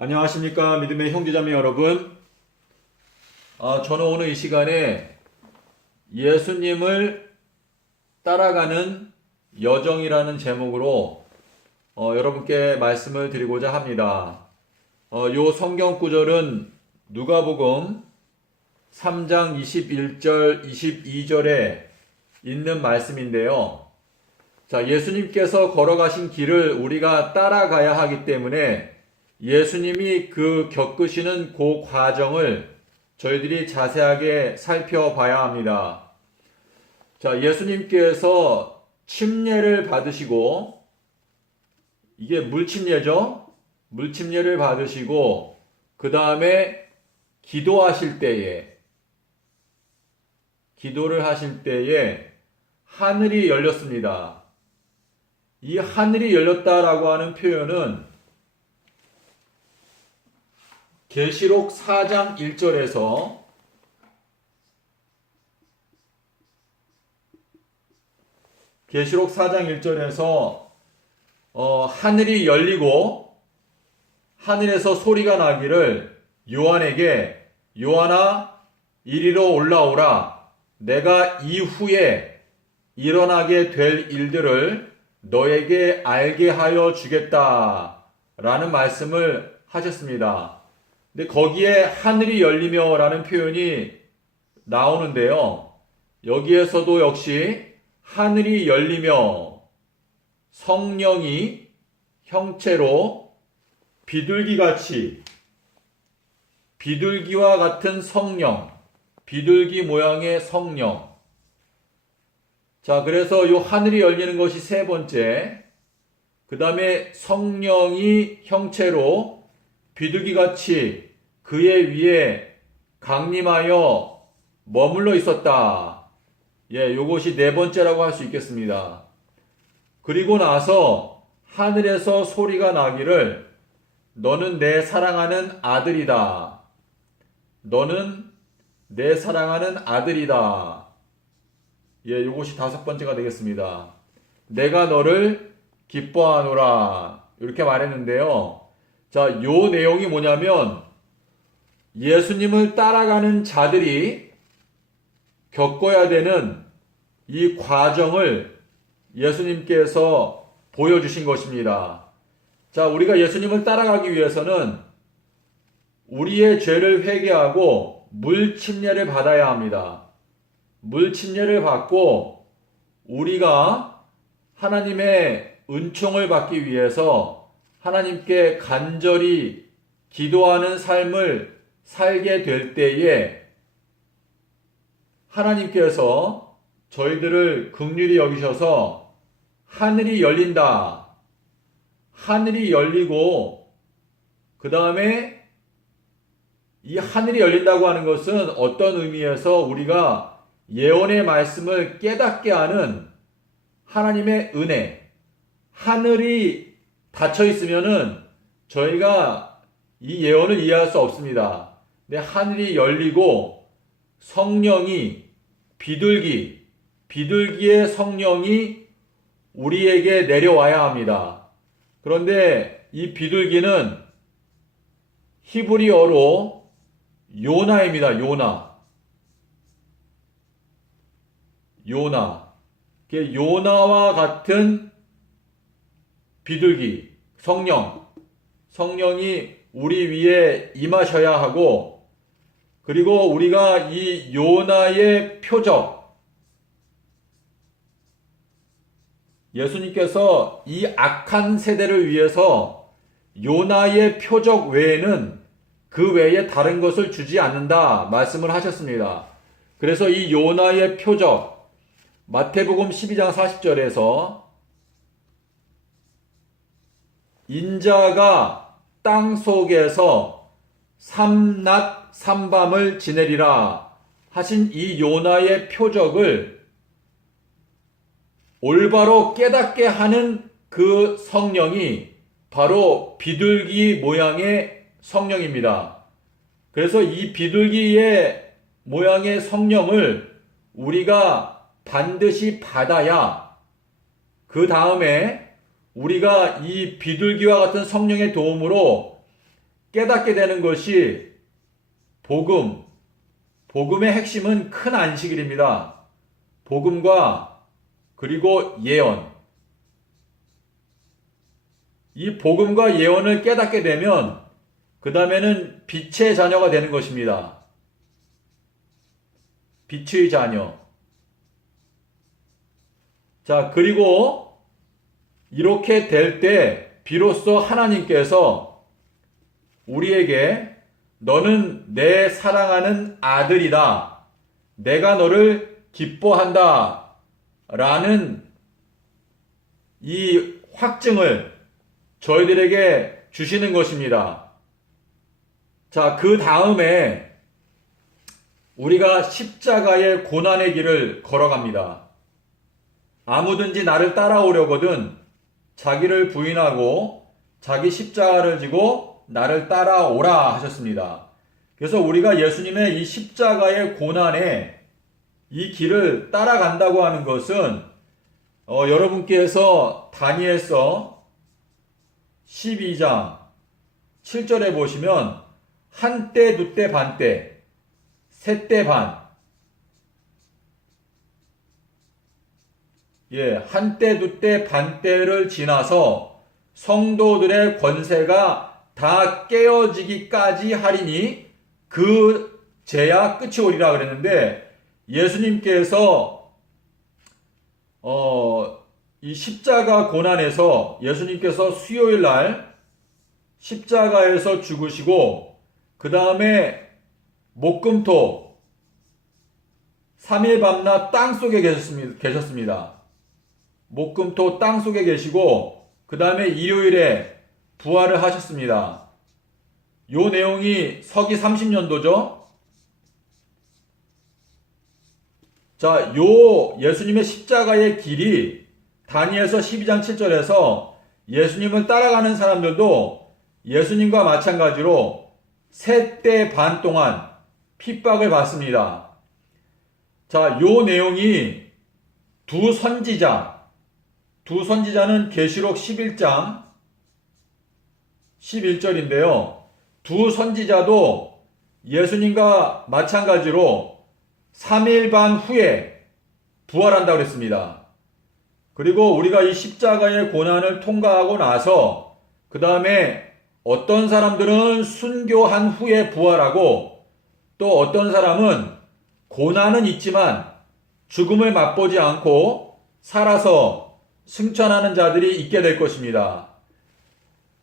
안녕하십니까 믿음의 형제자매 여러분. 저는 오늘 이 시간에 예수님을 따라가는 여정이라는 제목으로 여러분께 말씀을 드리고자 합니다. 요 성경 구절은 누가복음 3장 21절 22절에 있는 말씀인데요. 자, 예수님께서 걸어가신 길을 우리가 따라가야 하기 때문에 예수님이 그 겪으시는 그 과정을 저희들이 자세하게 살펴봐야 합니다. 자, 예수님께서 침례를 받으시고, 이게 물침례죠? 물침례를 받으시고, 그 다음에 기도를 하실 때에 하늘이 열렸습니다. 이 하늘이 열렸다라고 하는 표현은 계시록 4장 1절에서 하늘이 열리고 하늘에서 소리가 나기를 요한에게 요한아 이리로 올라오라 내가 이후에 일어나게 될 일들을 너에게 알게 하여 주겠다 라는 말씀을 하셨습니다. 근데 거기에 하늘이 열리며 라는 표현이 나오는데요. 여기에서도 역시 하늘이 열리며 성령이 형체로 비둘기와 같은 성령, 비둘기 모양의 성령. 자, 그래서 요 하늘이 열리는 것이 세 번째. 그 다음에 성령이 형체로 비둘기같이 그의 위에 강림하여 머물러 있었다. 요것이 네 번째라고 할 수 있겠습니다. 그리고 나서 하늘에서 소리가 나기를 너는 내 사랑하는 아들이다. 너는 내 사랑하는 아들이다. 요것이 다섯 번째가 되겠습니다. 내가 너를 기뻐하노라. 이렇게 말했는데요. 자, 요 내용이 뭐냐면 예수님을 따라가는 자들이 겪어야 되는 이 과정을 예수님께서 보여주신 것입니다. 자, 우리가 예수님을 따라가기 위해서는 우리의 죄를 회개하고 물침례를 받아야 합니다. 물침례를 받고 우리가 하나님의 은총을 받기 위해서 하나님께 간절히 기도하는 삶을 살게 될 때에 하나님께서 저희들을 긍휼히 여기셔서 하늘이 열린다. 하늘이 열리고 그 다음에 이 하늘이 열린다고 하는 것은 어떤 의미에서 우리가 예언의 말씀을 깨닫게 하는 하나님의 은혜, 하늘이 닫혀 있으면은 저희가 이 예언을 이해할 수 없습니다. 근데 하늘이 열리고 성령이 비둘기의 성령이 우리에게 내려와야 합니다. 그런데 이 비둘기는 히브리어로 요나입니다. 요나. 요나와 같은 비둘기, 성령이 우리 위에 임하셔야 하고, 그리고 우리가 이 요나의 표적, 예수님께서 이 악한 세대를 위해서 요나의 표적 외에는 그 외에 다른 것을 주지 않는다 말씀을 하셨습니다. 그래서 이 요나의 표적, 마태복음 12장 40절에서 인자가 땅 속에서 삼낮 삼밤을 지내리라 하신 이 요나의 표적을 올바로 깨닫게 하는 그 성령이 바로 비둘기 모양의 성령입니다. 그래서 이 비둘기의 모양의 성령을 우리가 반드시 받아야 그 다음에 우리가 이 비둘기와 같은 성령의 도움으로 깨닫게 되는 것이 복음의 핵심은 큰 안식일입니다. 복음과 그리고 예언. 이 복음과 예언을 깨닫게 되면 그 다음에는 빛의 자녀가 되는 것입니다. 빛의 자녀. 자, 그리고 이렇게 될 때 비로소 하나님께서 우리에게 너는 내 사랑하는 아들이다. 내가 너를 기뻐한다. 라는 이 확증을 저희들에게 주시는 것입니다. 자, 그 다음에 우리가 십자가의 고난의 길을 걸어갑니다. 아무든지 나를 따라오려거든 자기를 부인하고 자기 십자가를 지고 나를 따라오라 하셨습니다. 그래서 우리가 예수님의 이 십자가의 고난의 이 길을 따라간다고 하는 것은 여러분께서 다니엘서 12장 7절에 보시면 한때, 두때, 반때, 셋때 반. 한때, 두때, 반때를 지나서 성도들의 권세가 다 깨어지기까지 하리니 그 죄야 끝이 오리라 그랬는데 예수님께서 이 십자가 고난에서 예수님께서 수요일 날 십자가에서 죽으시고 그 다음에 목금토 3일 밤낮 땅속에 계셨습니다. 목금토 땅속에 계시고 그 다음에 일요일에 부활을 하셨습니다. 요 내용이 서기 30년도죠. 자, 요 예수님의 십자가의 길이 다니엘서 12장 7절에서 예수님을 따라가는 사람들도 예수님과 마찬가지로 셋때 반 동안 핍박을 받습니다. 자, 요 내용이 두 선지자는 계시록 11장 11절인데요. 두 선지자도 예수님과 마찬가지로 3일 반 후에 부활한다고 그랬습니다. 그리고 우리가 이 십자가의 고난을 통과하고 나서 그 다음에 어떤 사람들은 순교한 후에 부활하고 또 어떤 사람은 고난은 있지만 죽음을 맛보지 않고 살아서 승천하는 자들이 있게 될 것입니다.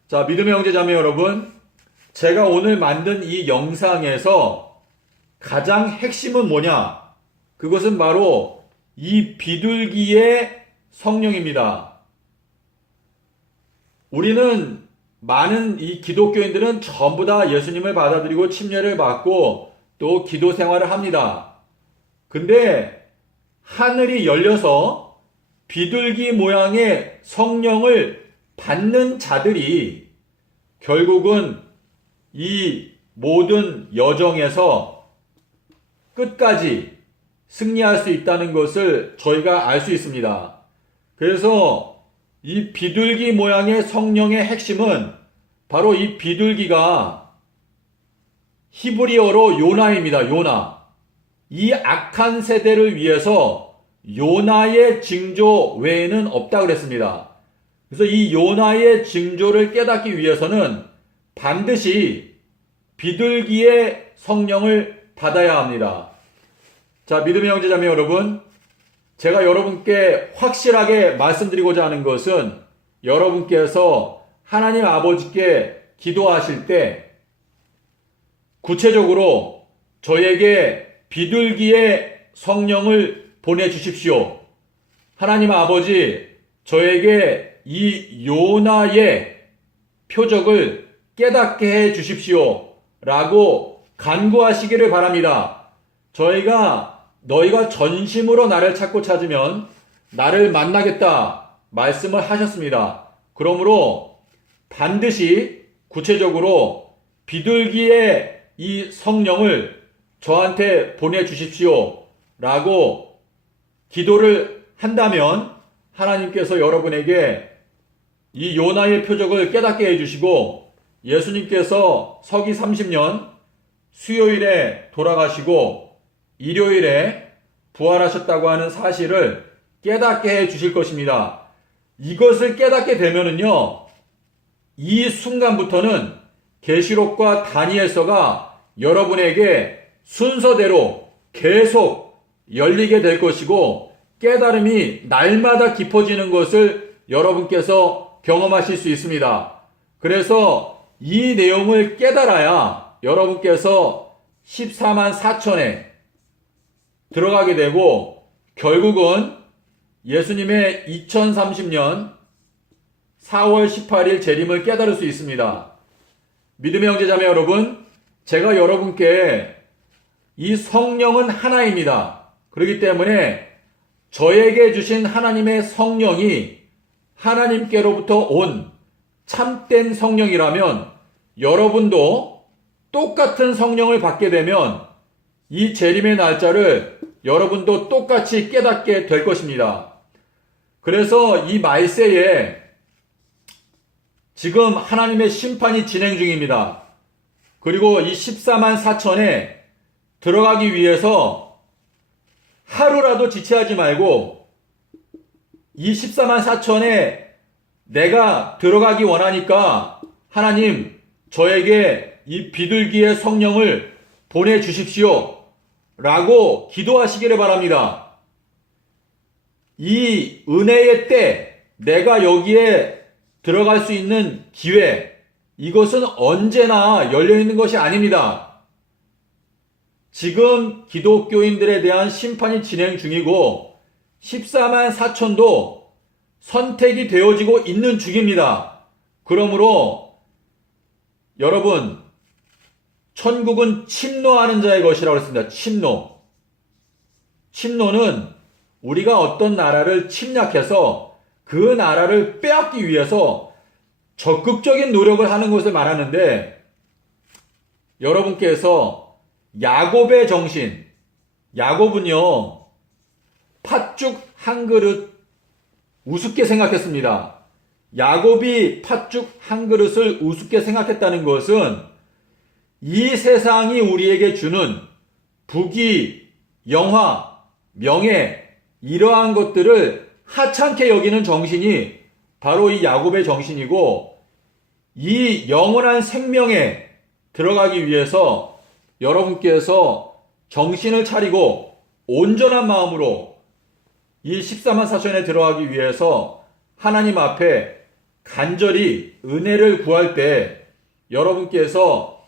자, 믿음의 형제자매 여러분, 제가 오늘 만든 이 영상에서 가장 핵심은 뭐냐? 그것은 바로 이 비둘기의 성령입니다. 우리는 많은 이 기독교인들은 전부 다 예수님을 받아들이고 침례를 받고 또 기도 생활을 합니다. 근데 하늘이 열려서 비둘기 모양의 성령을 받는 자들이 결국은 이 모든 여정에서 끝까지 승리할 수 있다는 것을 저희가 알 수 있습니다. 그래서 이 비둘기 모양의 성령의 핵심은 바로 이 비둘기가 히브리어로 요나입니다. 요나. 이 악한 세대를 위해서 요나의 징조 외에는 없다 그랬습니다. 그래서 이 요나의 징조를 깨닫기 위해서는 반드시 비둘기의 성령을 받아야 합니다. 자, 믿음의 형제자매 여러분, 제가 여러분께 확실하게 말씀드리고자 하는 것은 여러분께서 하나님 아버지께 기도하실 때 구체적으로 저에게 비둘기의 성령을 보내주십시오. 하나님 아버지, 저에게 이 요나의 표적을 깨닫게 해 주십시오. 라고 간구하시기를 바랍니다. 너희가 전심으로 나를 찾고 찾으면 나를 만나겠다 말씀을 하셨습니다. 그러므로 반드시 구체적으로 비둘기의 이 성령을 저한테 보내주십시오. 라고 기도를 한다면 하나님께서 여러분에게 이 요나의 표적을 깨닫게 해주시고 예수님께서 서기 30년 수요일에 돌아가시고 일요일에 부활하셨다고 하는 사실을 깨닫게 해 주실 것입니다. 이것을 깨닫게 되면은요, 이 순간부터는 계시록과 다니엘서가 여러분에게 순서대로 계속 열리게 될 것이고 깨달음이 날마다 깊어지는 것을 여러분께서 경험하실 수 있습니다. 그래서 이 내용을 깨달아야 여러분께서 14만 4천에 들어가게 되고 결국은 예수님의 2030년 4월 18일 재림을 깨달을 수 있습니다. 믿음의 형제자매 여러분, 제가 여러분께 이 성령은 하나입니다. 그렇기 때문에 저에게 주신 하나님의 성령이 하나님께로부터 온 참된 성령이라면 여러분도 똑같은 성령을 받게 되면 이 재림의 날짜를 여러분도 똑같이 깨닫게 될 것입니다. 그래서 이 말세에 지금 하나님의 심판이 진행 중입니다. 그리고 이 14만 4천에 들어가기 위해서 하루라도 지체하지 말고 이 14만 4천에 내가 들어가기 원하니까 하나님 저에게 이 비둘기의 성령을 보내주십시오 라고 기도하시기를 바랍니다. 이 은혜의 때 내가 여기에 들어갈 수 있는 기회, 이것은 언제나 열려있는 것이 아닙니다. 지금 기독교인들에 대한 심판이 진행 중이고 14만 4천도 선택이 되어지고 있는 중입니다. 그러므로 여러분, 천국은 침노하는 자의 것이라고 했습니다. 침노. 침노는 우리가 어떤 나라를 침략해서 그 나라를 빼앗기 위해서 적극적인 노력을 하는 것을 말하는데, 여러분께서 야곱의 정신, 야곱은요 팥죽 한 그릇 우습게 생각했습니다. 야곱이 팥죽 한 그릇을 우습게 생각했다는 것은 이 세상이 우리에게 주는 부귀, 영화, 명예, 이러한 것들을 하찮게 여기는 정신이 바로 이 야곱의 정신이고, 이 영원한 생명에 들어가기 위해서 여러분께서 정신을 차리고 온전한 마음으로 이 14만 4천에 들어가기 위해서 하나님 앞에 간절히 은혜를 구할 때 여러분께서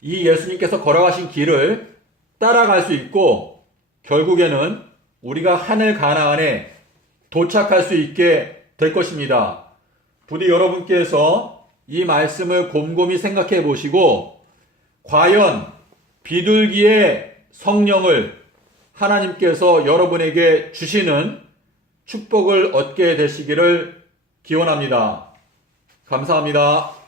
이 예수님께서 걸어가신 길을 따라갈 수 있고 결국에는 우리가 하늘 가나안에 도착할 수 있게 될 것입니다. 부디 여러분께서 이 말씀을 곰곰이 생각해 보시고 과연 비둘기의 성령을 하나님께서 여러분에게 주시는 축복을 얻게 되시기를 기원합니다. 감사합니다.